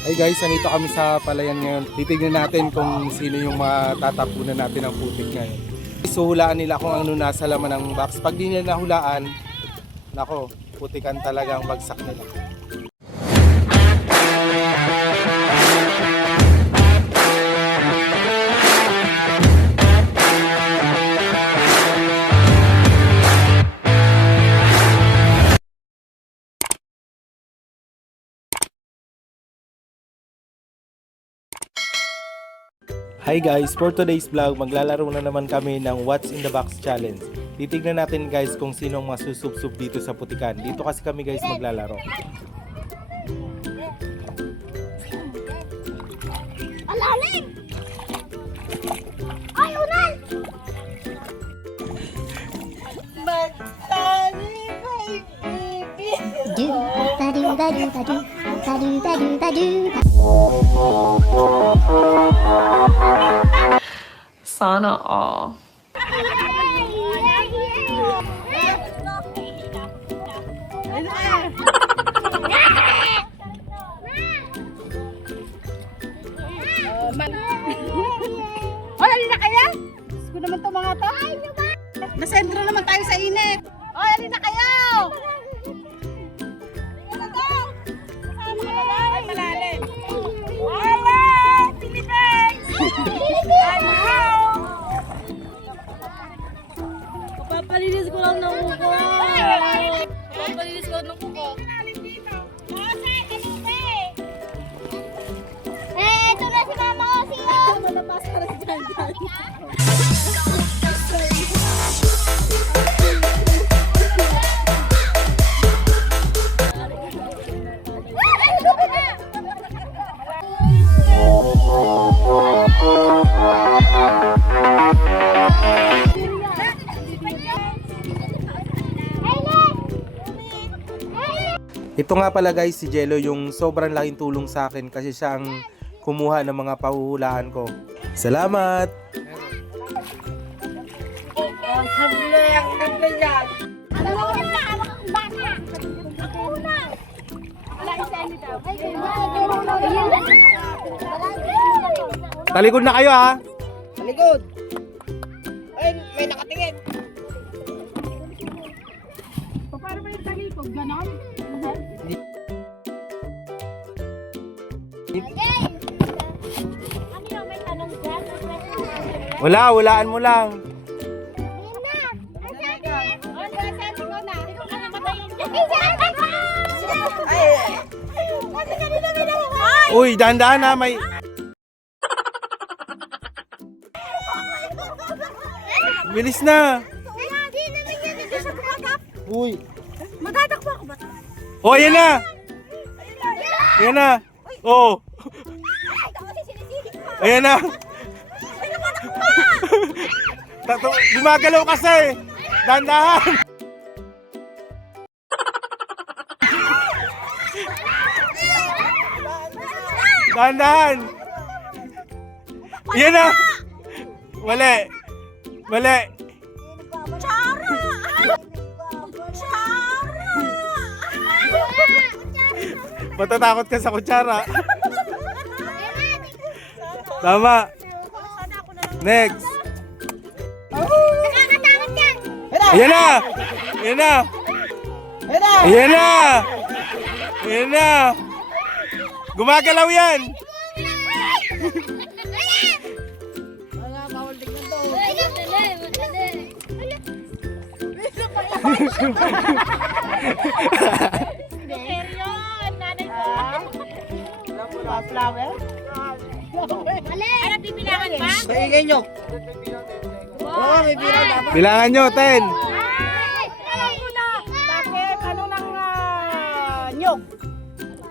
Hey guys, nandito kami sa palayan ngayon. Titignan natin kung sino yung matatapunan natin ng putik ngayon. So hulaan nila kung ano nasa laman ng box. Pag di nila nahulaan, nako, putikan talaga ang bagsak nila. Hi guys, for today's vlog, maglalaro na naman kami ng What's in the Box Challenge. Titignan natin guys kung sino ang masusubsub dito sa putikan. Dito kasi kami guys maglalaro. Alalim! Ay, unan! Magtani, baby! Sana all. Oh, alin na kaya? Gusto naman to mga to. Nasentro naman tayo sa init. Oh, alin na kayo? Ay, malalim. Hello, Philippines! Papalinis ko lang ng kuko. Papalinis ko ng kuko. Ito na si Mama Osi. Malapas ka rin dyan. Ito nga pala guys si Jello yung sobrang laking tulong sa akin kasi siya ang kumuha ng mga pahuhulaan ko. Salamat! Talikod na kayo ha! Talikod! Ay, may nakatingin! Paano ba yung talikod? Ganon? Walaan mo lang. Uy, dahan-dahan na may... Bilis na. Uy. Magdadakbo ako ba? Oh, ayan na. Ayan na. Oh. Ayan na. Gumagalaw kasi. Dahan-dahan. Dahan-dahan. Ayan na. Mali. Mali. Matatakot ka sa kutsara. Tama. Next. Ayan na. Ayan na. Ayan na. Ayan na. Gumagalaw yan. Flower? Ano, pipilangan ba? Paingay nyo! Oo, may bilang dapat. Bilangan nyo, 10. Ay! Alam ko na! Bakit? Ano ng nyog?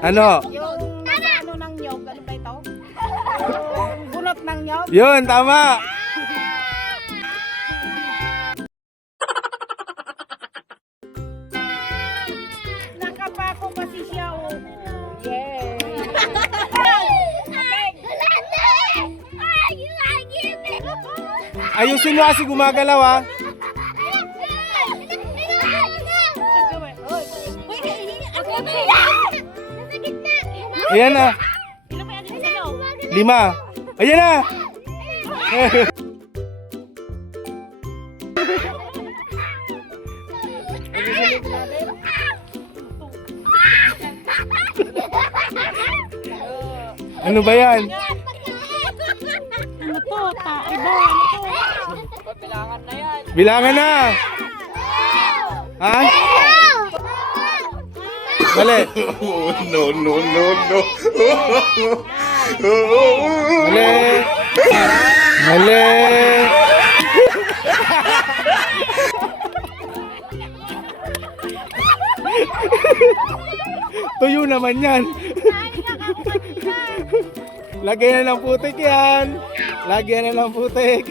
Ano? Yung ano ng nyog? Ano ba ito? Yung bunot ng nyog? Yun, tama. Nakapako kasi siya, oh. Yay! Ayusin mo kasi gumagalaw ha. Ayan na. 5. Ayan na! Ano ba yan? Ano to? Iba. Bilangan na yan. Bilangan na! Ha? Mali. No, no, no, no. Mali. Mali. Tuyo naman yan. Lagyan na ng putik yan. Lagyan na ng putik.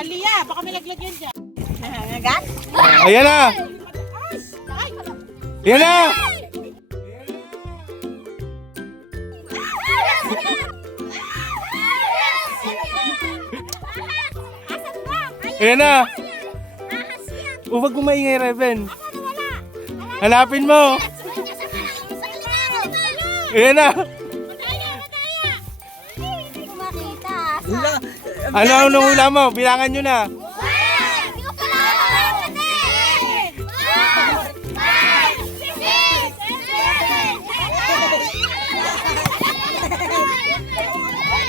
Aliya, baka may laglag yan dyan. Nangangagat? Ayan na. Ayan na. Ayan na. Huwag mo maingay, Reven. Hanapin mo. Ayan na. Ano ang hula mo? Bilangan nyo na.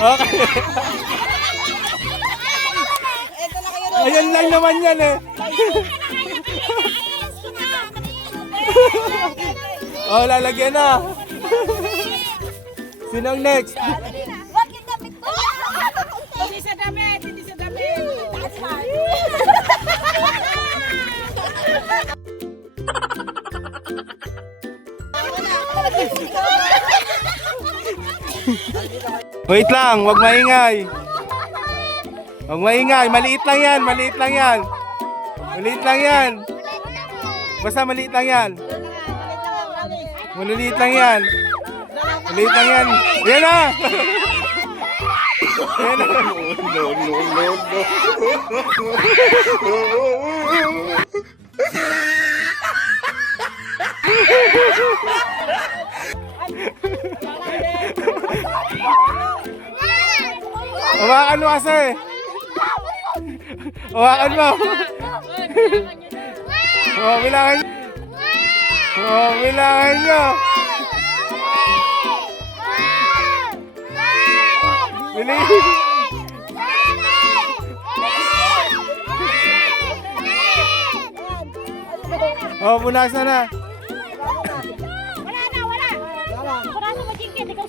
Okay. Ayan lang naman yan eh. Oh, lalagyan na. Sinong next? Hindi sa damit, hindi sa damit. Wait lang, wag maingay. Wag maingay, maliit lang yan, maliit lang yan. Maliit lang yan. Basta maliit lang yan. Maliit lang yan. Maliit lang yan. Yan na! Yan na. No, no, no, no. Hawakan mo kasi. Hawakan mo. Oh, bilangan. Oh, bilangan nyo. Bilis. Oh, punasan na.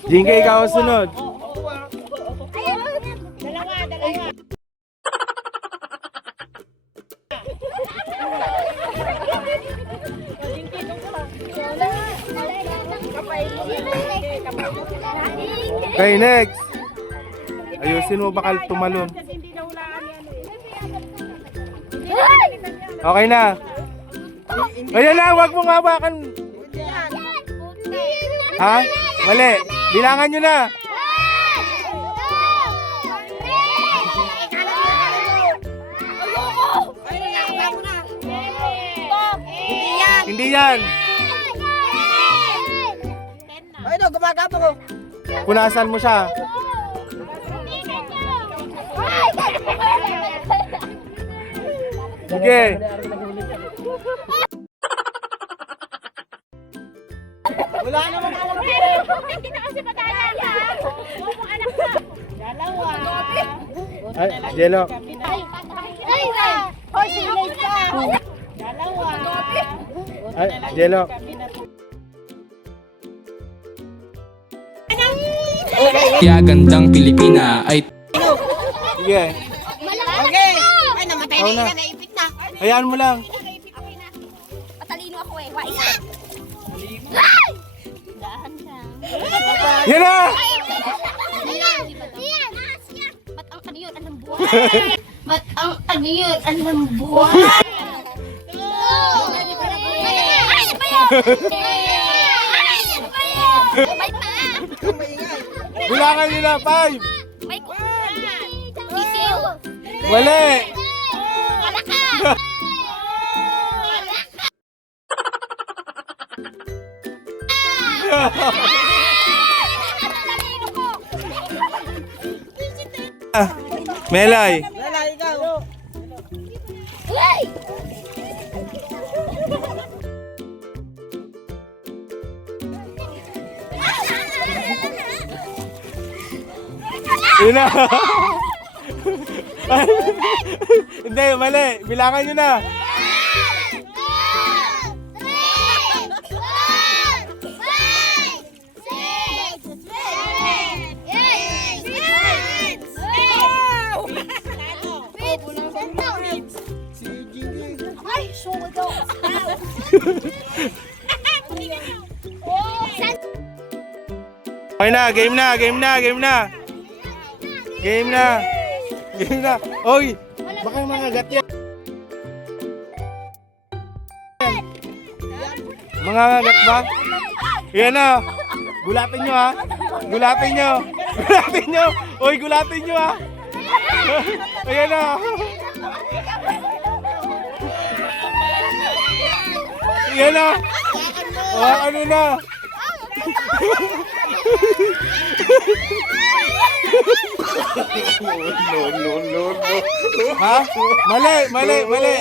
Jinky, ikaw ang sunod. Dalawa. Okay, next. Ayusin mo baka tumalon. Okay na. Ayan na, wag mong hawakan. Ha? Mali. Bilangan nyo na. Hindi yan. Ay, no, gumagato ko. Punasan mo siya. Sige. Wala naman ako. Hindi na kasi madala yan. Buong anak ka. Dalawa. Ay, Jello. Hoy, silay ka. Dalawa. Ay, Jello. Kaya gandang Pilipina ay Sige. Okay. Ay, namatay na isa, naipit na. Hayaan mo lang. Patalino ako eh. Waisa. Dahan siya. Yan na! Ba't ang ano yun? Anong buhay? Ba't ang ano yun? Anong buhay? Ay, ano ba yun? Ay, ano ba yun? Bait na. Bilangan nyo na. 5. May sisiw. Wali. Palaka. Melay. Lalay, ikaw. Uy! Yun na. Hindi, mali. Bilangan nyo na. Okay na, game na, game na, game na. Game na. Game na. Oy, baka mga gat yan. Mga gat ba? Yan na. Gulatin nyo ha. Gulatin nyo. Gulatin nyo. Oy, gulatin nyo ha. Ayan na. Ayan na. Ano na. No, no, no, no. Ha? Mali, mali, mali.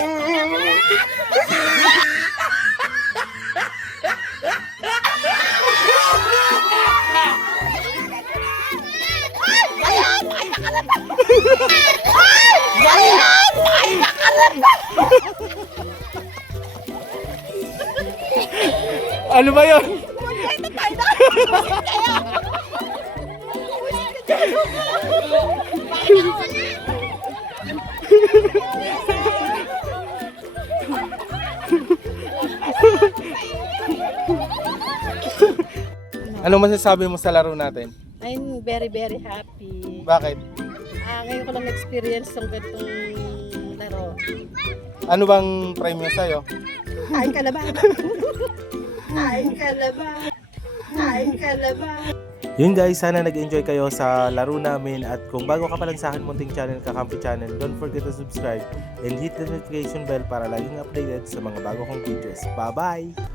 Ano ba yun? Ano masasabi mo sa laro natin? I'm very, very happy. Bakit? Ngayon ko lang experience ng ganitong laro. Ano bang premyo sa'yo? Kain ka na ba? Kain ka na ba? Kain ka na ba? Yun guys, sana nag-enjoy kayo sa laro namin at kung bago ka pa lang sa akin munting channel, Kakampi Channel, don't forget to subscribe and hit the notification bell para laging updated sa mga bago kong videos. Bye-bye!